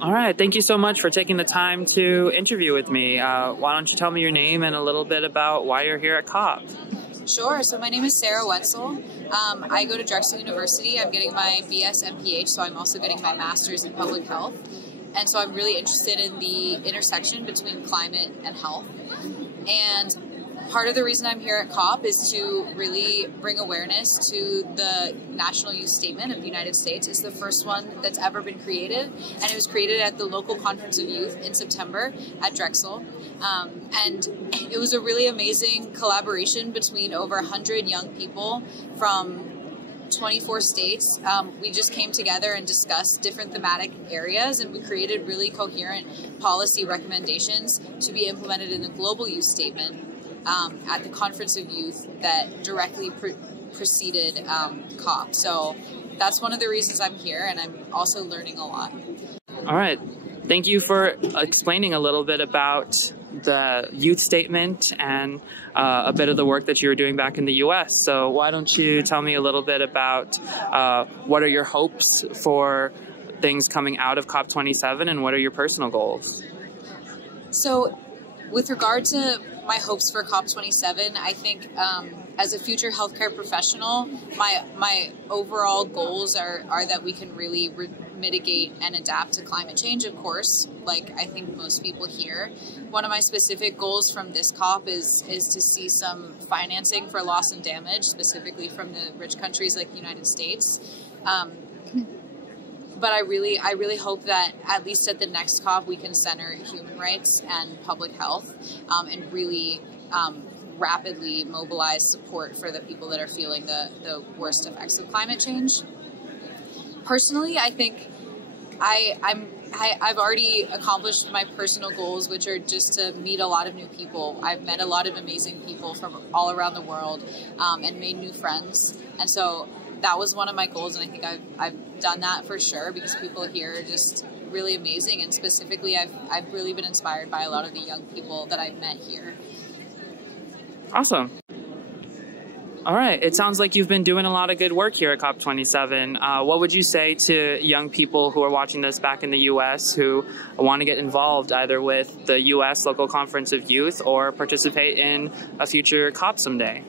All right, thank you so much for taking the time to interview with me. Why don't you tell me your name and a little bit about why you're here at COP? Sure. So my name is Sarah Wetzel. I go to Drexel University. I'm getting my BS and PH, so I'm also getting my master's in public health. And so I'm really interested in the intersection between climate and health. And part of the reason I'm here at COP is to really bring awareness to the National Youth Statement of the United States. It's the first one that's ever been created, and it was created at the local Conference of Youth in September at Drexel. And it was a really amazing collaboration between over 100 young people from 24 states. We just came together and discussed different thematic areas, and we created really coherent policy recommendations to be implemented in the Global Youth Statement at the Conference of Youth that directly preceded COP. So that's one of the reasons I'm here, and I'm also learning a lot. All right. Thank you for explaining a little bit about the youth statement and a bit of the work that you were doing back in the U.S. So why don't you tell me a little bit about what are your hopes for things coming out of COP27 and what are your personal goals? So with regard to my hopes for COP27, I think as a future healthcare professional, my overall goals are that we can really mitigate and adapt to climate change, of course, like I think most people here. One of my specific goals from this COP is to see some financing for loss and damage, specifically from the rich countries like the United States. But I really hope that at least at the next COP we can center human rights and public health and really rapidly mobilize support for the people that are feeling the worst effects of climate change. Personally, I think I've already accomplished my personal goals, which are just to meet a lot of new people. I've met a lot of amazing people from all around the world and made new friends. And so that was one of my goals, and I think I've done that for sure because people here are just really amazing. And specifically, I've really been inspired by a lot of the young people that I've met here. Awesome. All right. It sounds like you've been doing a lot of good work here at COP27. What would you say to young people who are watching this back in the U.S. who want to get involved either with the U.S. Local Conference of Youth or participate in a future COP someday?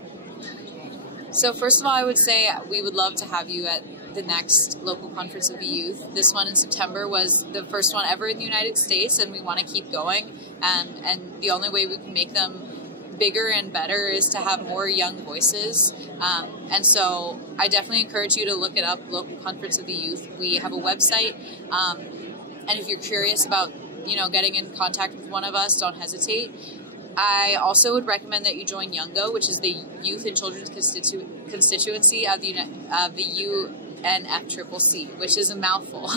So first of all, I would say we would love to have you at the next Local Conference of the Youth. This one in September was the first one ever in the United States, and we want to keep going. And the only way we can make them bigger and better is to have more young voices. And so I definitely encourage you to look it up, Local Conference of the Youth. We have a website, and if you're curious about, getting in contact with one of us, don't hesitate. I also would recommend that you join YOUNGO, which is the Youth and Children's Constituency of the UNFCCC, which is a mouthful,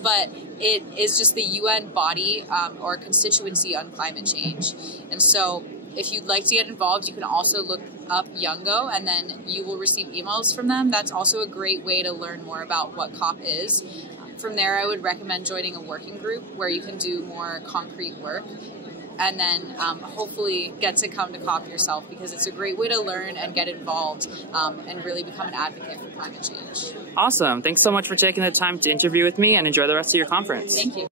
but it is just the UN body or constituency on climate change. And so if you'd like to get involved, you can also look up YOUNGO, and then you will receive emails from them. That's also a great way to learn more about what COP is. From there, I would recommend joining a working group where you can do more concrete work, and then hopefully get to come to COP yourself, because it's a great way to learn and get involved and really become an advocate for climate change. Awesome. Thanks so much for taking the time to interview with me, and enjoy the rest of your conference. Thank you.